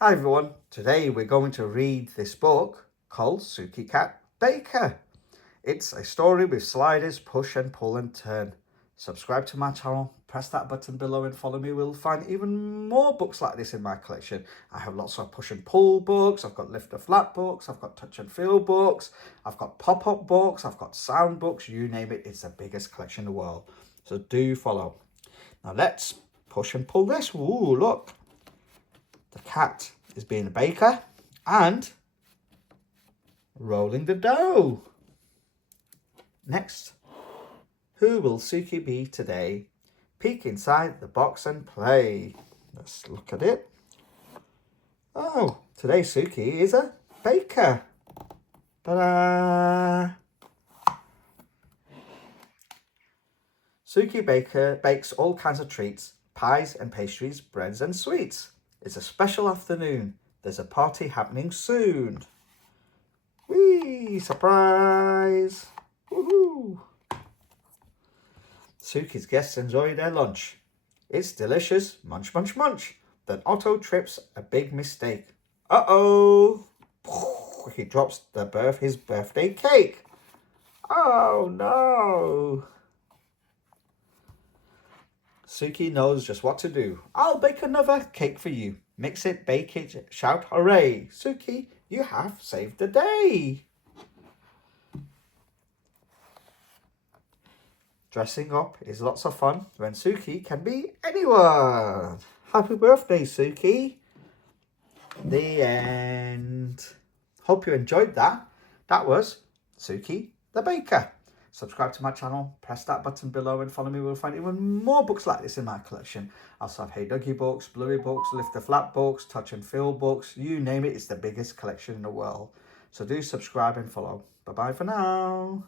Hi everyone, today we're going to read this book called Suki Cat Baker. It's a story with sliders, push and pull and turn. Subscribe to my channel, press that button below and follow me. We'll find even more books like this in my collection. I have lots of push and pull books, I've got lift and flat books, I've got touch and feel books, I've got pop-up books, I've got sound books, you name it, it's the biggest collection in the world. So do follow. Now let's push and pull this. Ooh, look. The cat is being a baker and rolling the dough. Next, who will Suki be today? Peek inside the box and play. Let's look at it. Oh, today Suki is a baker. Ta-da! Suki Baker bakes all kinds of treats, pies and pastries, breads and sweets. It's a special afternoon. There's a party happening soon. Whee! Surprise! Woohoo! Suki's guests enjoy their lunch. It's delicious. Munch, munch, munch. Then Otto trips a big mistake. Uh-oh! He drops his birthday cake. Oh no! Suki knows just what to do. I'll bake another cake for you. Mix it, bake it, shout hooray. Suki, you have saved the day. Dressing up is lots of fun when Suki can be anyone. Happy birthday, Suki. The end. Hope you enjoyed that. That was Suki the Baker. Subscribe to my channel, press that button below and follow me. We'll find even more books like this in my collection. I also have Hey Dougie books, Bluey books, Lift the Flat books, Touch and Feel books. You name it, it's the biggest collection in the world. So do subscribe and follow. Bye-bye for now.